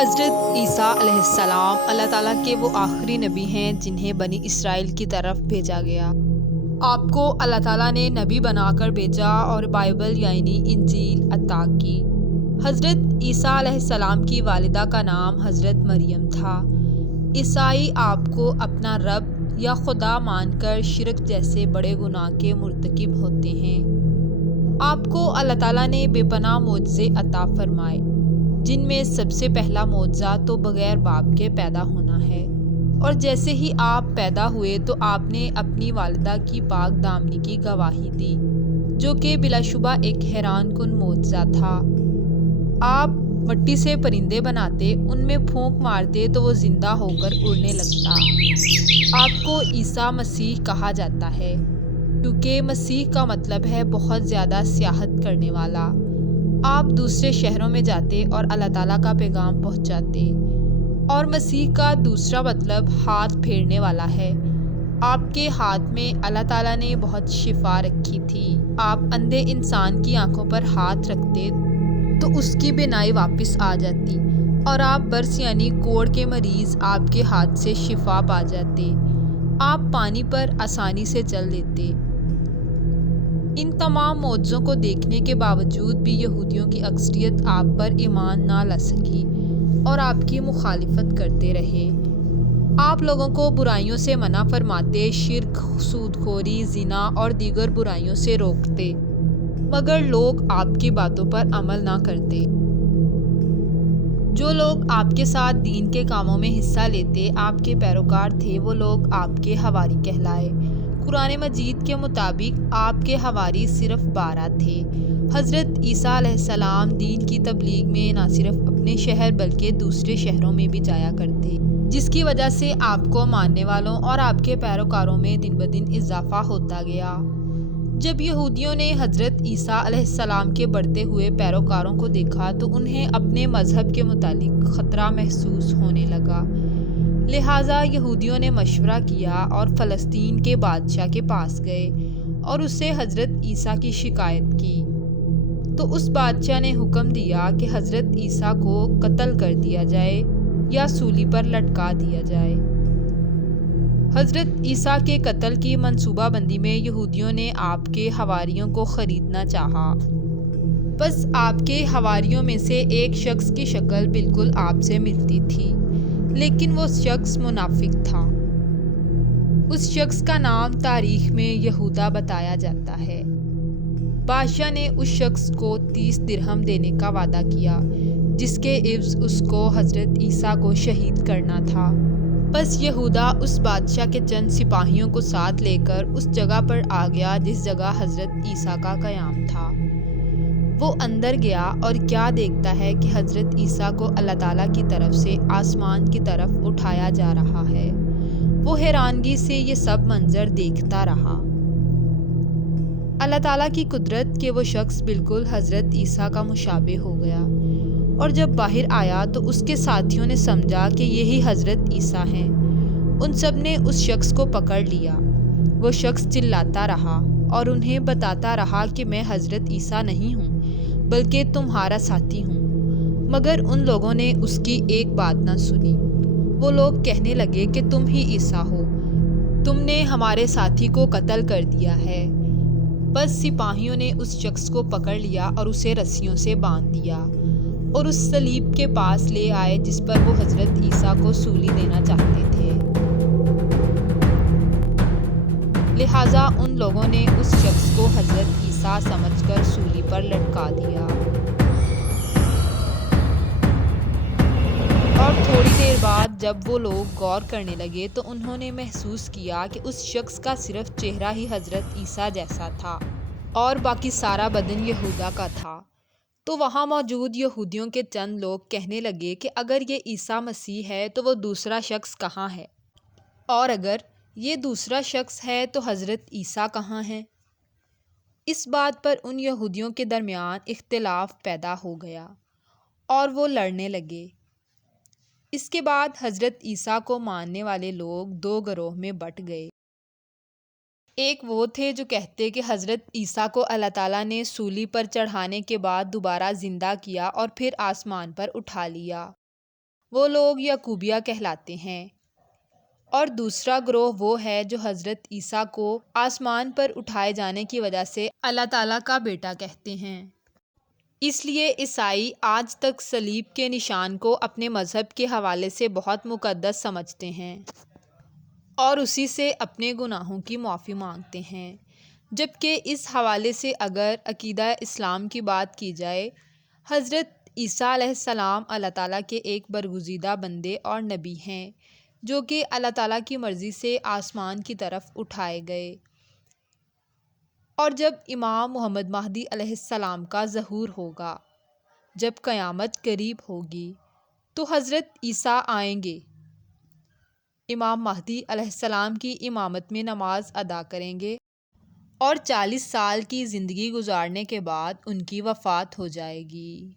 حضرت عیسیٰ علیہ السلام اللہ تعالیٰ کے وہ آخری نبی ہیں جنہیں بنی اسرائیل کی طرف بھیجا گیا۔ آپ کو اللہ تعالیٰ نے نبی بنا کر بھیجا اور بائبل یعنی انجیل عطا کی۔ حضرت عیسیٰ علیہ السلام کی والدہ کا نام حضرت مریم تھا۔ عیسائی آپ کو اپنا رب یا خدا مان کر شرک جیسے بڑے گناہ کے مرتکب ہوتے ہیں۔ آپ کو اللہ تعالیٰ نے بے پناہ معجزے عطا فرمائے، جن میں سب سے پہلا معجزہ تو بغیر باپ کے پیدا ہونا ہے، اور جیسے ہی آپ پیدا ہوئے تو آپ نے اپنی والدہ کی پاک دامنی کی گواہی دی، جو کہ بلا شبہ ایک حیران کن معجزہ تھا۔ آپ مٹی سے پرندے بناتے، ان میں پھونک مارتے تو وہ زندہ ہو کر اڑنے لگتا۔ آپ کو عیسیٰ مسیح کہا جاتا ہے، کیونکہ مسیح کا مطلب ہے بہت زیادہ سیاحت کرنے والا۔ آپ دوسرے شہروں میں جاتے اور اللہ تعالیٰ کا پیغام پہنچاتے، اور مسیح کا دوسرا مطلب ہاتھ پھیرنے والا ہے۔ آپ کے ہاتھ میں اللہ تعالیٰ نے بہت شفا رکھی تھی۔ آپ اندھے انسان کی آنکھوں پر ہاتھ رکھتے تو اس کی بینائی واپس آ جاتی، اور آپ برس یعنی کوڑ کے مریض آپ کے ہاتھ سے شفا پا جاتے۔ آپ پانی پر آسانی سے چل دیتے۔ ان تمام معجزوں کو دیکھنے کے باوجود بھی یہودیوں کی اکثریت آپ پر ایمان نہ لا سکی اور آپ کی مخالفت کرتے رہے۔ آپ لوگوں کو برائیوں سے منع فرماتے، شرک، سود خوری، زنا اور دیگر برائیوں سے روکتے، مگر لوگ آپ کی باتوں پر عمل نہ کرتے۔ جو لوگ آپ کے ساتھ دین کے کاموں میں حصہ لیتے، آپ کے پیروکار تھے، وہ لوگ آپ کے حواری کہلائے۔ قرآن مجید کے مطابق آپ کے حواری صرف 12 تھے۔ حضرت عیسیٰ علیہ السلام دین کی تبلیغ میں نہ صرف اپنے شہر بلکہ دوسرے شہروں میں بھی جایا کرتے، جس کی وجہ سے آپ کو ماننے والوں اور آپ کے پیروکاروں میں دن بدن اضافہ ہوتا گیا۔ جب یہودیوں نے حضرت عیسیٰ علیہ السلام کے بڑھتے ہوئے پیروکاروں کو دیکھا تو انہیں اپنے مذہب کے متعلق خطرہ محسوس ہونے لگا۔ لہٰذا یہودیوں نے مشورہ کیا اور فلسطین کے بادشاہ کے پاس گئے اور اس سے حضرت عیسیٰ کی شکایت کی، تو اس بادشاہ نے حکم دیا کہ حضرت عیسیٰ کو قتل کر دیا جائے یا سولی پر لٹکا دیا جائے۔ حضرت عیسیٰ کے قتل کی منصوبہ بندی میں یہودیوں نے آپ کے حواریوں کو خریدنا چاہا۔ بس آپ کے حواریوں میں سے ایک شخص کی شکل بالکل آپ سے ملتی تھی، لیکن وہ شخص منافق تھا۔ اس شخص کا نام تاریخ میں یہودا بتایا جاتا ہے۔ بادشاہ نے اس شخص کو 30 درہم دینے کا وعدہ کیا، جس کے عوض اس کو حضرت عیسیٰ کو شہید کرنا تھا۔ بس یہودا اس بادشاہ کے چند سپاہیوں کو ساتھ لے کر اس جگہ پر آ گیا جس جگہ حضرت عیسیٰ کا قیام تھا۔ وہ اندر گیا اور کیا دیکھتا ہے کہ حضرت عیسیٰ کو اللہ تعالیٰ کی طرف سے آسمان کی طرف اٹھایا جا رہا ہے۔ وہ حیرانگی سے یہ سب منظر دیکھتا رہا۔ اللہ تعالیٰ کی قدرت کہ وہ شخص بالکل حضرت عیسیٰ کا مشابہ ہو گیا، اور جب باہر آیا تو اس کے ساتھیوں نے سمجھا کہ یہی حضرت عیسیٰ ہیں۔ ان سب نے اس شخص کو پکڑ لیا۔ وہ شخص چلاتا رہا اور انہیں بتاتا رہا کہ میں حضرت عیسیٰ نہیں ہوں بلکہ تمہارا ساتھی ہوں، مگر ان لوگوں نے اس کی ایک بات نہ سنی۔ وہ لوگ کہنے لگے کہ تم ہی عیسیٰ ہو، تم نے ہمارے ساتھی کو قتل کر دیا ہے۔ بس سپاہیوں نے اس شخص کو پکڑ لیا اور اسے رسیوں سے باندھ دیا اور اس صلیب کے پاس لے آئے جس پر وہ حضرت عیسیٰ کو سولی دینا چاہتے تھے۔ لہٰذا ان لوگوں نے اس شخص کو حضرت عیسیٰ سمجھ کر سولی پر لٹکا دیا، اور تھوڑی دیر بعد جب وہ لوگ غور کرنے لگے تو انہوں نے محسوس کیا کہ اس شخص کا صرف چہرہ ہی حضرت عیسیٰ جیسا تھا اور باقی سارا بدن یہودا کا تھا۔ تو وہاں موجود یہودیوں کے چند لوگ کہنے لگے کہ اگر یہ عیسیٰ مسیح ہے تو وہ دوسرا شخص کہاں ہے، اور اگر یہ دوسرا شخص ہے تو حضرت عیسیٰ کہاں ہے؟ اس بات پر ان یہودیوں کے درمیان اختلاف پیدا ہو گیا اور وہ لڑنے لگے۔ اس کے بعد حضرت عیسیٰ کو ماننے والے لوگ 2 گروہ میں بٹ گئے۔ ایک وہ تھے جو کہتے کہ حضرت عیسیٰ کو اللہ تعالیٰ نے سولی پر چڑھانے کے بعد دوبارہ زندہ کیا اور پھر آسمان پر اٹھا لیا۔ وہ لوگ یعقوبیہ کہلاتے ہیں، اور دوسرا گروہ وہ ہے جو حضرت عیسیٰ کو آسمان پر اٹھائے جانے کی وجہ سے اللہ تعالیٰ کا بیٹا کہتے ہیں۔ اس لیے عیسائی آج تک صلیب کے نشان کو اپنے مذہب کے حوالے سے بہت مقدس سمجھتے ہیں اور اسی سے اپنے گناہوں کی معافی مانگتے ہیں، جبکہ اس حوالے سے اگر عقیدہ اسلام کی بات کی جائے، حضرت عیسیٰ علیہ السلام اللہ تعالیٰ کے ایک برگزیدہ بندے اور نبی ہیں جو کہ اللہ تعالیٰ کی مرضی سے آسمان کی طرف اٹھائے گئے، اور جب امام محمد مہدی علیہ السلام کا ظہور ہوگا، جب قیامت قریب ہوگی، تو حضرت عیسیٰ آئیں گے، امام مہدی علیہ السلام کی امامت میں نماز ادا کریں گے، اور 40 سال کی زندگی گزارنے کے بعد ان کی وفات ہو جائے گی۔